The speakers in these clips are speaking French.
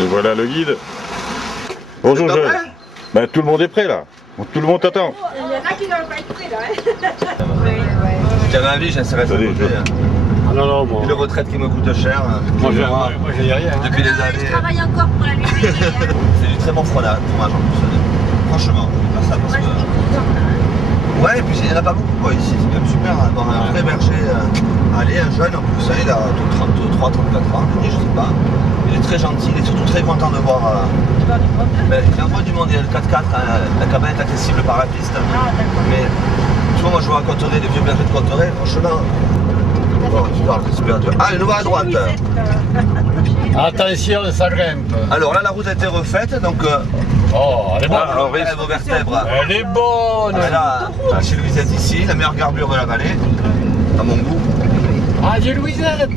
Et voilà le guide. Bonjour jeune. Ben, tout le monde est prêt là. Tout le monde t'attend. Il y en a qui ne doivent pas être prêts là. J'ai ma vie, j'essaierai de côté. Ah non, non, moi. Le retraite qui me coûte cher. Moi j'ai rien. Depuis des années. Je travaille encore pour la nuit. C'est du très bon fromage en plus. Franchement, je dis pas ça parce que. Ouais, et puis il n'y en a pas beaucoup quoi ici. C'est même super d'avoir un vrai berger. Allez, un jeune en plus, il a 33, 34 ans, je sais pas. Il est très gentil, il est surtout très content de voir. Il envoie du monde, il y a le 4x4, la cabane est accessible par la piste. Ah, d'accord. Mais tu vois, moi je vois à Cotteret, les vieux bergers de Cotteret, franchement. Oh, tu parles, c'est super dur. Allez, nous va à droite. Attention, ça grimpe. Alors là, la route a été refaite, donc. Oh, elle est bonne. Alors, vos vertèbres. Elle est bonne. Voilà, chez Louisette ici, la meilleure garbure de la vallée, à mon goût. Ah, j'ai Louisette.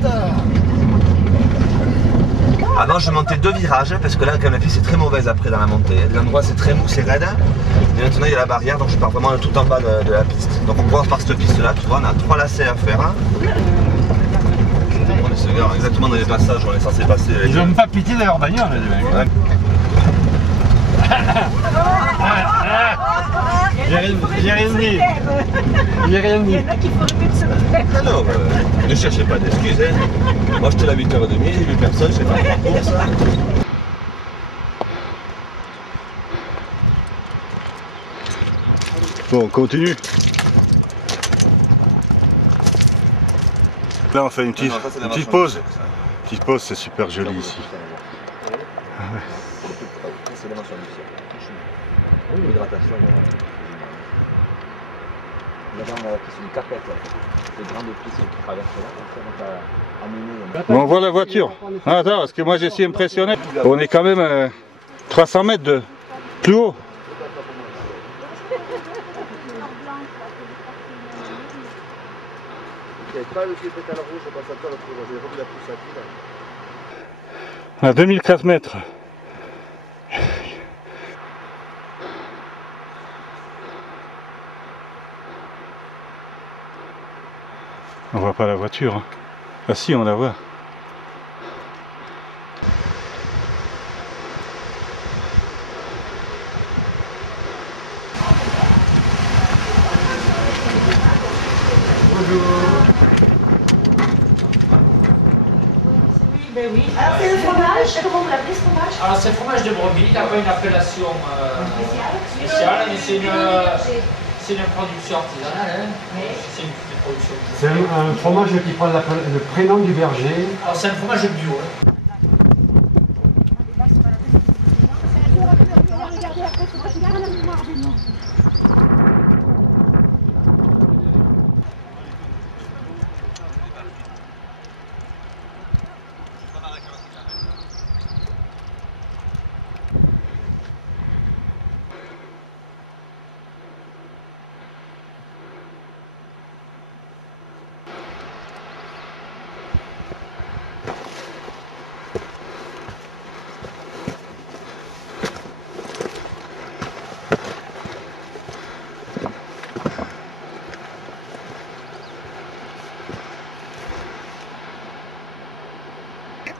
Avant, je montais 2 virages, parce que là, comme la piste est très mauvaise après dans la montée. L'endroit, c'est très mou, c'est raide. Et maintenant, il y a la barrière, donc je pars vraiment tout en bas de la piste. Donc on commence par cette piste-là, tu vois, on a 3 lacets à faire. On se gare exactement dans les passages où on est censé passer. Ils n'ont pas pitié de leur bagnole, les mecs. Ouais. J'ai rien dit. J'ai rien dit. Il y en a qui font le but de se faire. Ah non, ne cherchez pas d'excuses. Hein. Moi, j'étais là à 8h30, j'ai vu personne, j'ai fait 3 courses. Bon, on continue. Là, on fait une petite pause. Petite pause, c'est super joli ici. C'est la mention du ciel. L'hydratation, là-bas, on a la piste du Capet, les grandes pistes qui traversent là, on amener. Bon, on voit la voiture. Ah, attends, parce que moi j'ai suis impressionné. On est quand même à 300 mètres de plus haut. Pas le pied pétale rouge, je passe à toi, j'ai revu la pousse à pied. À 2004 mètres. On voit pas la voiture. Hein. Ah si, on la voit. Ben oui. Alors c'est le fromage, comment vous l'appelez ce fromage? Alors c'est fromage de brebis, il n'a pas une appellation spéciale, mais c'est une production artisanale. Hein. C'est une production. C'est un fromage qui prend le prénom du berger. Alors c'est un fromage bio. Hein.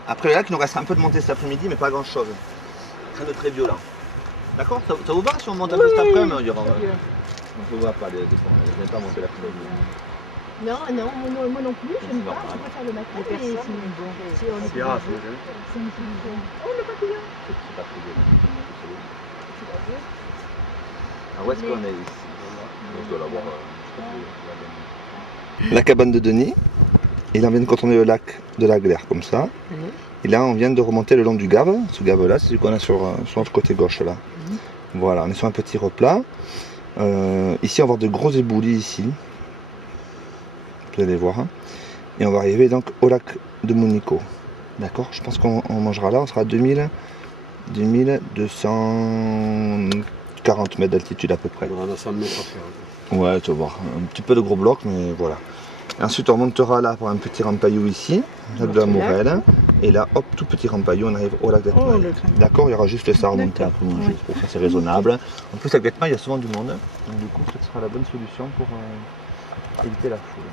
Après le lac, il nous reste un peu de montée cet après-midi, mais pas grand-chose. Rien de très violent. D'accord, ça vous va si on monte un peu cet après-midi? On ne voit pas les fonds, je n'ai pas monté l'après-midi. Non, non, moi non plus, je n'aime pas, je préfère le matin, mais si on est C'est rare, Oh, le papillon. C'est pas très violent. Ah, où est-ce qu'on est ici? On doit l'avoir. La cabane de Denis. Et là, on vient de contourner le lac de la Glaire comme ça. Et là, on vient de remonter le long du Gave. Ce Gave-là, c'est celui qu'on a sur notre côté gauche là. Voilà, on est sur un petit replat. Ici, on va avoir de gros éboulis ici. Vous allez voir. Et on va arriver donc au lac de Monico. D'accord? Je pense qu'on mangera là, on sera à 2240 mètres d'altitude à peu près. On a 100 mètres à faire. Ouais, tu vas voir. Un petit peu de gros blocs, mais voilà. Ensuite on montera là par un petit rampaillou ici, lac de la Mourelle. Et là, hop, tout petit rampaillou, on arrive au lac d'Etmaille. D'accord, il y aura juste ça à remonter après manger. Pour ça c'est raisonnable. En plus avec d'Etmaille, il y a souvent du monde. Donc du coup, ce sera la bonne solution pour éviter la foule.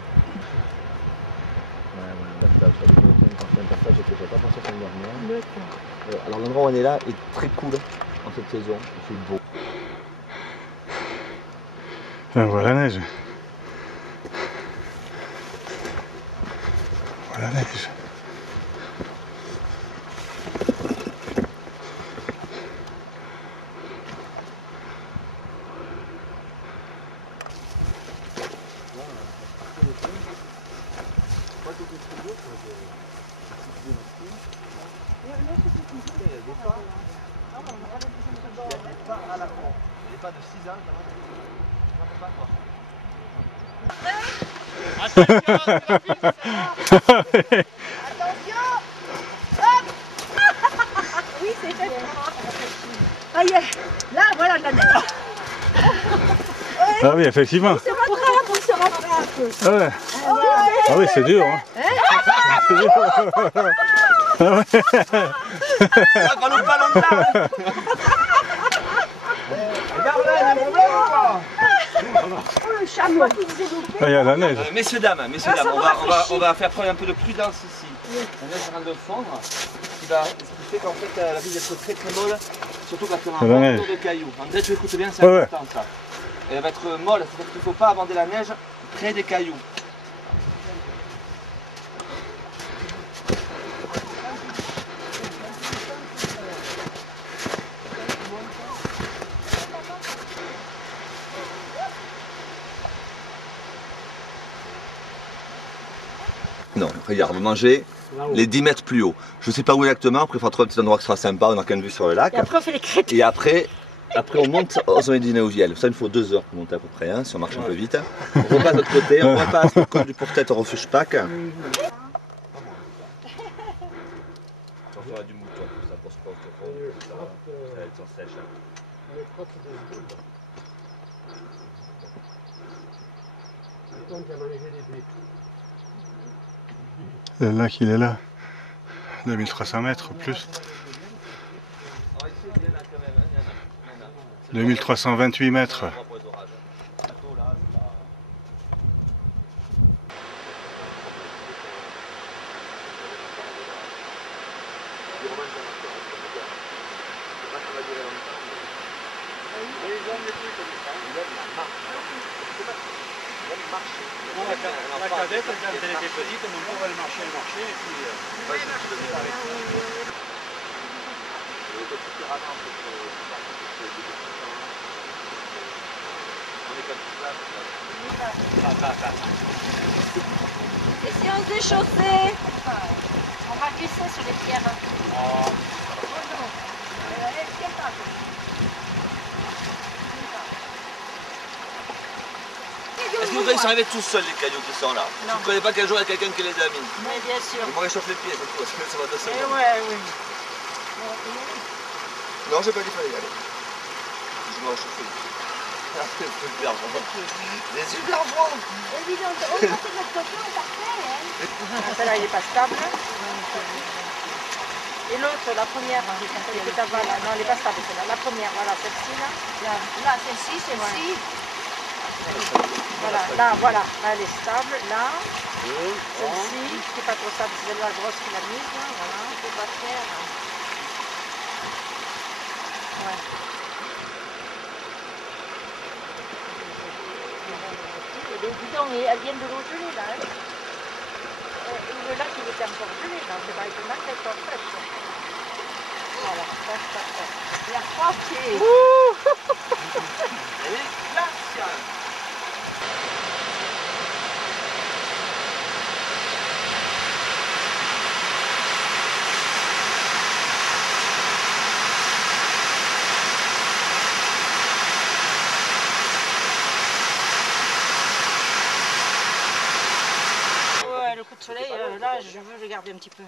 Ouais, c'est un passage que je n'avais pas pensé la semaine dernière. Alors l'endroit où on est là est très cool en cette saison, il fait beau. On voit la neige. On voit la neige. Pas de 6 ans, Attention. Hop. Oui, c'est fait. Ah, yeah. Là, voilà de la neige. Ah oui, effectivement. On se rattrape, on se rattrape. Ah ouais. Ah oui, c'est dur. Hein. C'est dur. Ah ouais. pas longtemps. Regarde là, il y a un problème ou quoi? Oh, le chameau qui nous est loupé. Ah, il y a la neige. Messieurs, dames, on va faire preuve un peu de prudence ici. La neige est en train de fondre, ce qui fait qu'en fait la vie d'être très très molle, surtout quand on a un tour de cailloux. André, tu écoutes bien, c'est important ça. Elle va être molle, c'est-à-dire qu'il ne faut pas aborder la neige près des cailloux. Non, regarde, vous mangez les 10 mètres plus haut. Je ne sais pas où exactement, après il faudra trouver un petit endroit qui sera sympa, on a qu'une vue sur le lac. Et après on fait les crêtes. Et après on monte au sommet du Néouviel. Ça il faut 2 heures pour monter à peu près, hein, si on marche un peu vite. On repasse de l'autre côté, on repasse le col du Pourtête au refuge Pâques. Ça fera du mouton, ça pour se porter, ça va être sans sèche. Le lac, il est là. 2300 mètres plus. 2328 mètres. La cadette, quand elle était petite, mon père, elle marchait, et puis... Et si on se déchaussait? On va glisser sur les pierres. Est-ce que vous ils sont arrivés tous seuls les cailloux qui sont là? Vous ne croyez pas qu'un jour il y a quelqu'un qui les a mis? Mais bien sûr. Ils m'ont réchauffé les pieds, c'est tout, ça va 2 secondes. Oui. Non, j'ai pas dit qu'il fallait y aller. Je m'en réchauffe les pieds. C'est super froid. Évident, on va faire notre coton, on partait. Celle-là, il n'est pas stable. Et l'autre, la première, celle que tu as, non, elle n'est pas stable, celle-là. La première, voilà, celle-ci, là. Là, celle-ci, celle-ci. Voilà, là, voilà, là, elle est stable, là. Celle-ci, qui n'est pas trop stable, c'est celle-là grosse qui l'a mise, là, voilà, il ne faut pas faire. Ouais. Et les bidons, elles viennent de l'eau gelée, là. Hein. Le lac, il était encore gelé, là, c'est pas avec le lac, elle est encore fraîche. Voilà, tac, tac, tac. Il y a 3 pieds. Elle est glaciale. Ouais, le coup de soleil, là, je veux le garder un petit peu.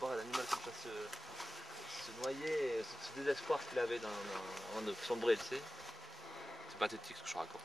Voir un animal comme ça se noyer, ce désespoir qu'il avait avant de sombrer, tu sais. pathétique ce que je raconte.